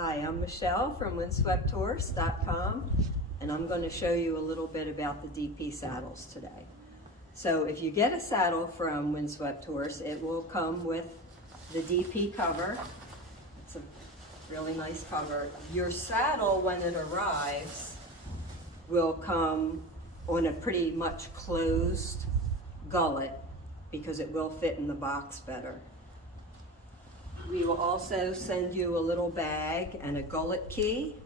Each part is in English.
Hi, I'm Michelle from windswepthorse.com, and I'm going to show you a little bit about the DP saddles today. So if you get a saddle from Windswept Horse, it will come with the DP cover. It's a really nice cover. Your saddle, when it arrives, will come on a pretty much closed gullet because it will fit in the box better. We will also send you a little bag and a gullet key.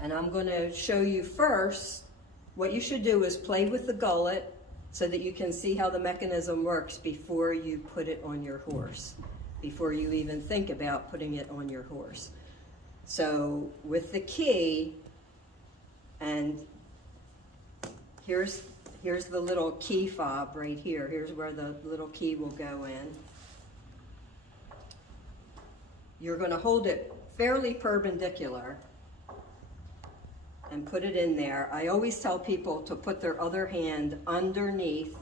And I'm going to show you first, what you should do is play with the gullet so that you can see how the mechanism works before you put it on your horse, before you even think about putting it on your horse. So with the key, and here's the little key fob right here. Here's where the little key will go in. You're going to hold it fairly perpendicular and put it in there. I always tell people to put their other hand underneath,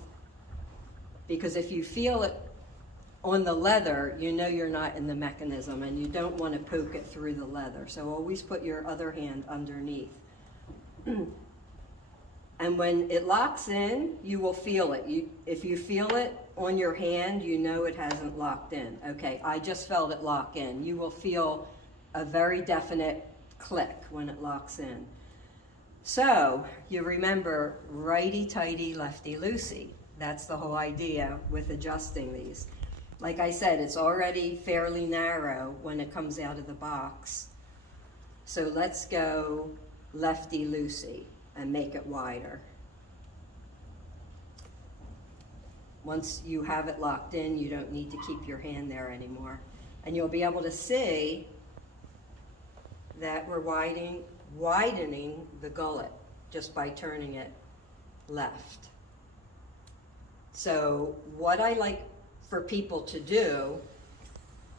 because if you feel it on the leather, you know you're not in the mechanism and you don't want to poke it through the leather. So always put your other hand underneath. And when it locks in, you will feel it. If you feel it on your hand, you know it hasn't locked in. Okay, I just felt it lock in. You will feel a very definite click when it locks in. So you remember righty-tighty, lefty-loosey. That's the whole idea with adjusting these. Like I said, it's already fairly narrow when it comes out of the box. So let's go lefty-loosey and make it wider. Once you have it locked in, you don't need to keep your hand there anymore. And you'll be able to see that we're widening the gullet just by turning it left. So what I like for people to do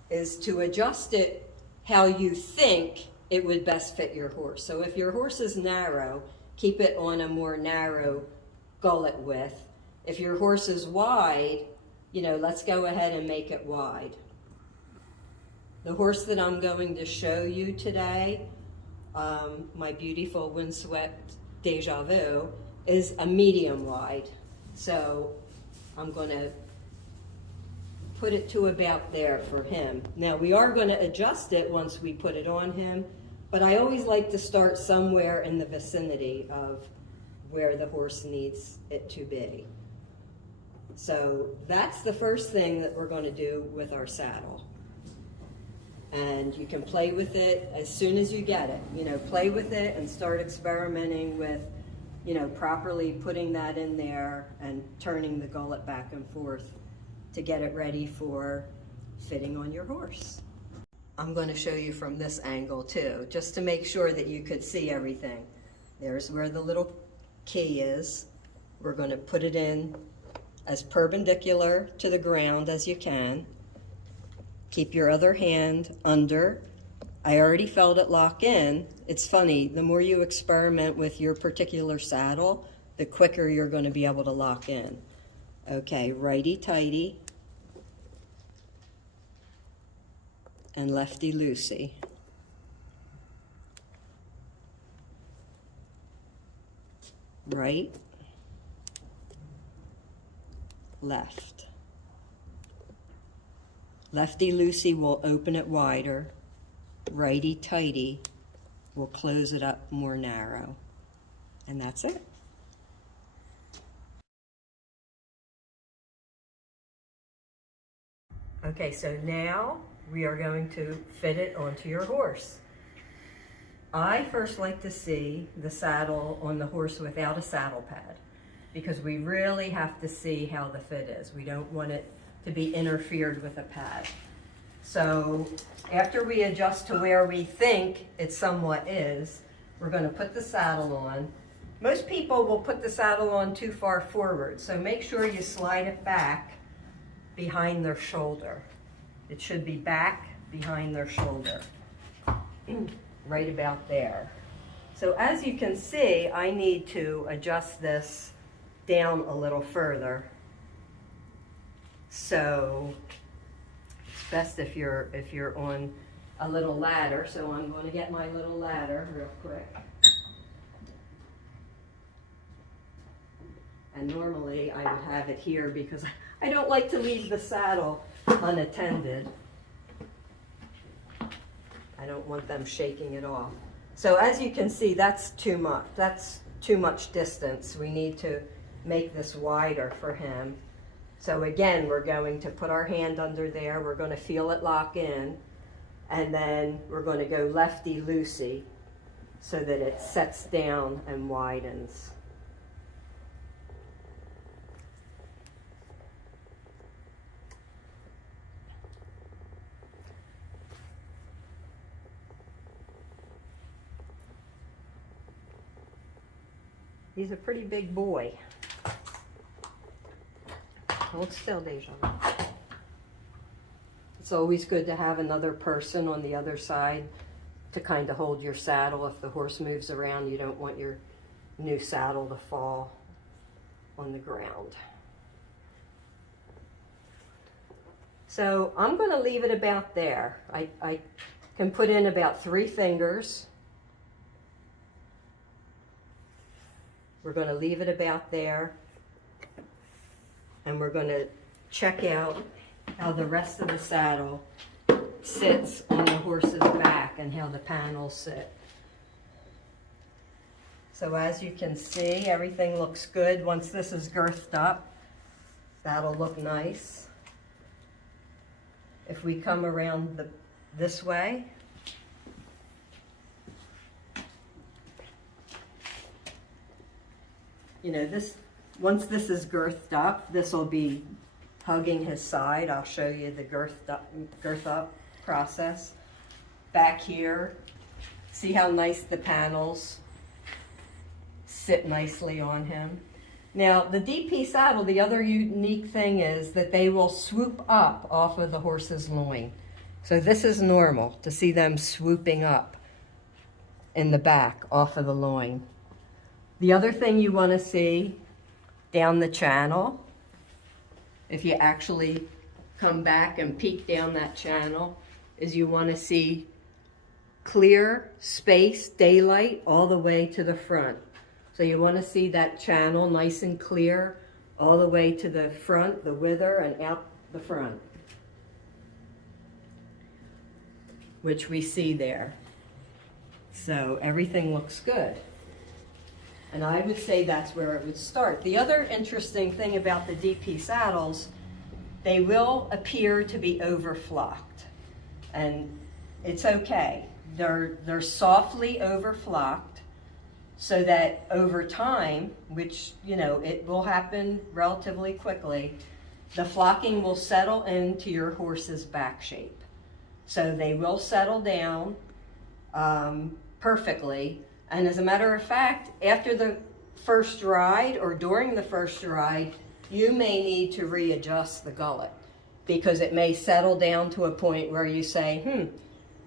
is to adjust it how you think it would best fit your horse. So if your horse is narrow, keep it on a more narrow gullet width. If your horse is wide, let's go ahead and make it wide. The horse that I'm going to show you today, my beautiful Windswept Deja Vu, is a medium wide. So I'm going to put it to about there for him. Now we are going to adjust it once we put it on him, but I always like to start somewhere in the vicinity of where the horse needs it to be. So that's the first thing that we're going to do with our saddle. And you can play with it as soon as you get it. Play with it and start experimenting with, properly putting that in there and turning the gullet back and forth to get it ready for fitting on your horse. I'm going to show you from this angle too, just to make sure that you could see everything. There's where the little key is. We're going to put it in as perpendicular to the ground as you can. Keep your other hand under. I already felt it lock in. It's funny, the more you experiment with your particular saddle, the quicker you're going to be able to lock in. Okay, righty-tighty and lefty-loosey. Right, left. Lefty-loosey will open it wider. Righty-tighty will close it up more narrow. And that's it. Okay, so now we are going to fit it onto your horse. I first like to see the saddle on the horse without a saddle pad, because we really have to see how the fit is. We don't want it to be interfered with a pad. So after we adjust to where we think it somewhat is, we're going to put the saddle on. Most people will put the saddle on too far forward, so make sure you slide it back behind their shoulder. It should be back behind their shoulder, right about there. So as you can see, I need to adjust this down a little further. So it's best if you're on a little ladder, so I'm going to get my little ladder real quick. And normally I would have it here because I don't like to leave the saddle unattended. I don't want them shaking it off. So as you can see, that's too much. That's too much distance. We need to make this wider for him. So again, we're going to put our hand under there. We're going to feel it lock in. And then we're going to go lefty-loosey so that it sets down and widens. He's a pretty big boy. Hold still, Deja. It's always good to have another person on the other side to kind of hold your saddle. If the horse moves around, you don't want your new saddle to fall on the ground. So I'm going to leave it about there. I can put in about 3 fingers. We're going to leave it about there, and we're going to check out how the rest of the saddle sits on the horse's back and how the panels sit. So as you can see, everything looks good. Once this is girthed up, that'll look nice. If we come around this way, you know, once this is girthed up, this will be hugging his side. I'll show you the girth up process. Back here, see how nice the panels sit nicely on him. Now, the DP saddle, the other unique thing is that they will swoop up off of the horse's loin. So this is normal to see them swooping up in the back off of the loin. The other thing you want to see down the channel, if you actually come back and peek down that channel, is you want to see clear space, daylight, all the way to the front. So you want to see that channel nice and clear all the way to the front, the wither, and out the front, which we see there. So everything looks good. And I would say that's where it would start. The other interesting thing about the DP saddles, they will appear to be overflocked. And it's okay. They're softly overflocked so that over time, which, you know, it will happen relatively quickly, the flocking will settle into your horse's back shape. So they will settle down perfectly. And as a matter of fact, after the first ride or during the first ride, you may need to readjust the gullet because it may settle down to a point where you say,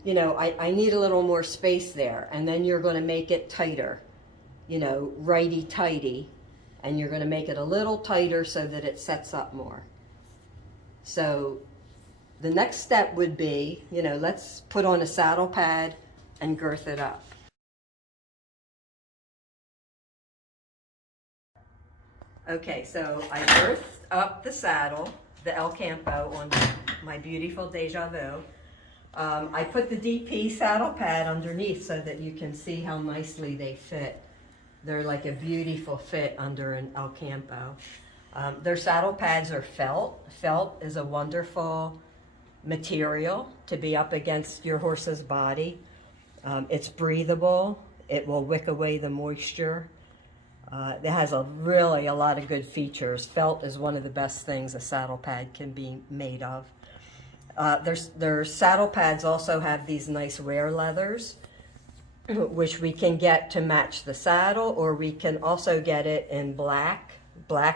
you know, I need a little more space there. And then you're going to make it tighter, you know, righty-tighty. And you're going to make it a little tighter so that it sets up more. So the next step would be, you know, let's put on a saddle pad and girth it up. Okay, so I girthed up the saddle, the El Campo, on my beautiful Deja Vu. I put the DP saddle pad underneath so that you can see how nicely they fit. They're like a beautiful fit under an El Campo. Their saddle pads are felt. Felt is a wonderful material to be up against your horse's body. It's breathable. It will wick away the moisture. It has a lot of good features. Felt is one of the best things a saddle pad can be made of. Their saddle pads also have these nice wear leathers, which we can get to match the saddle, or we can also get it in black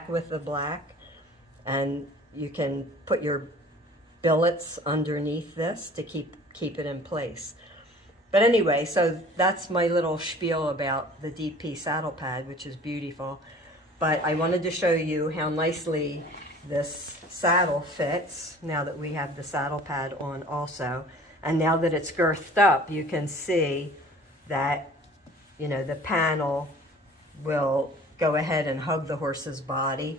with the black. And you can put your billets underneath this to keep it in place. But anyway, so that's my little spiel about the DP saddle pad, which is beautiful. But I wanted to show you how nicely this saddle fits now that we have the saddle pad on also. And now that it's girthed up, you can see that, you know, the panel will go ahead and hug the horse's body.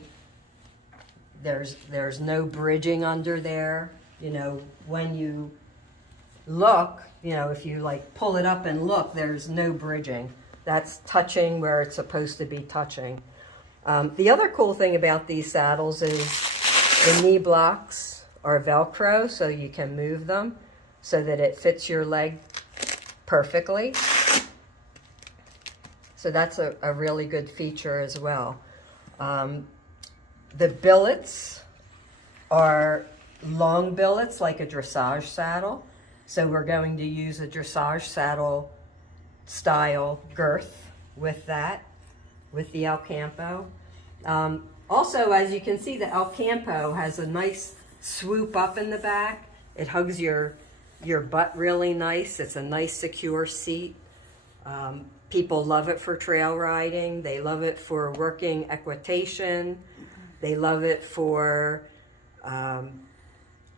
There's no bridging under there. You know, when you look, you know, if you like pull it up and look, there's no bridging. That's touching where it's supposed to be touching. The other cool thing about these saddles is the knee blocks are Velcro, so you can move them so that it fits your leg perfectly. So that's a really good feature as well. The billets are long billets like a dressage saddle. So we're going to use a dressage saddle style girth with that, with the El Campo. Also, as you can see, the El Campo has a nice swoop up in the back. It hugs your butt really nice. It's a nice secure seat. People love it for trail riding. They love it for working equitation. They love it for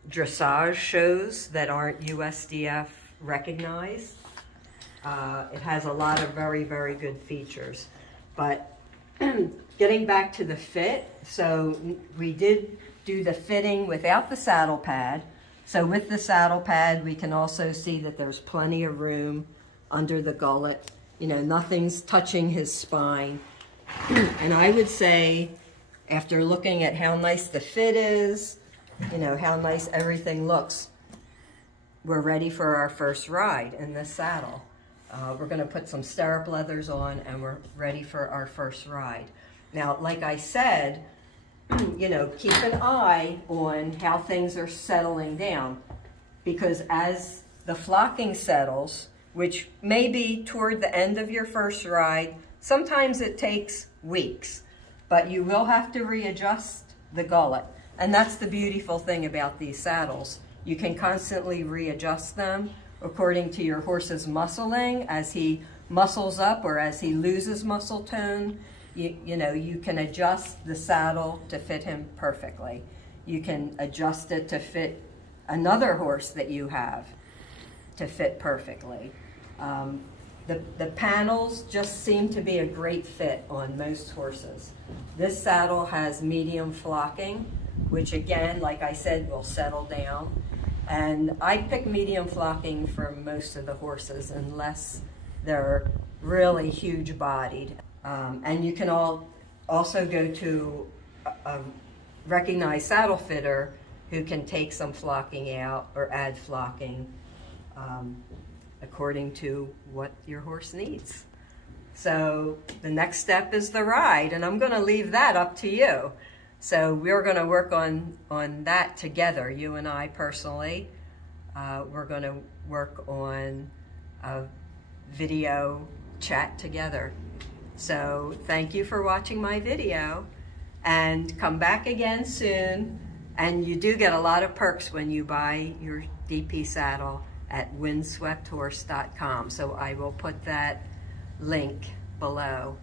dressage shows that aren't USDF recognized. It has a lot of very, very good features. But getting back to the fit, so we did do the fitting without the saddle pad. So with the saddle pad, we can also see that there's plenty of room under the gullet. You know, nothing's touching his spine. And I would say, after looking at how nice the fit is, you know, how nice everything looks, we're ready for our first ride in this saddle. We're going to put some stirrup leathers on and we're ready for our first ride. Now, like I said, you know, keep an eye on how things are settling down, because as the flocking settles, which may be toward the end of your first ride, sometimes it takes weeks, but you will have to readjust the gullet. And that's the beautiful thing about these saddles. You can constantly readjust them according to your horse's muscling. As he muscles up or as he loses muscle tone, you know, you can adjust the saddle to fit him perfectly. You can adjust it to fit another horse that you have to fit perfectly. The panels just seem to be a great fit on most horses. This saddle has medium flocking, which again, like I said, will settle down. And I pick medium flocking for most of the horses unless they're really huge bodied. And you can also go to a recognized saddle fitter who can take some flocking out or add flocking according to what your horse needs. So the next step is the ride, and I'm going to leave that up to you. So we're going to work on that together, you and I personally. We're going to work on a video chat together. So thank you for watching my video, and come back again soon. And you do get a lot of perks when you buy your DP saddle at windswepthorse.com. So I will put that link below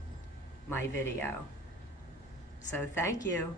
my video. So thank you.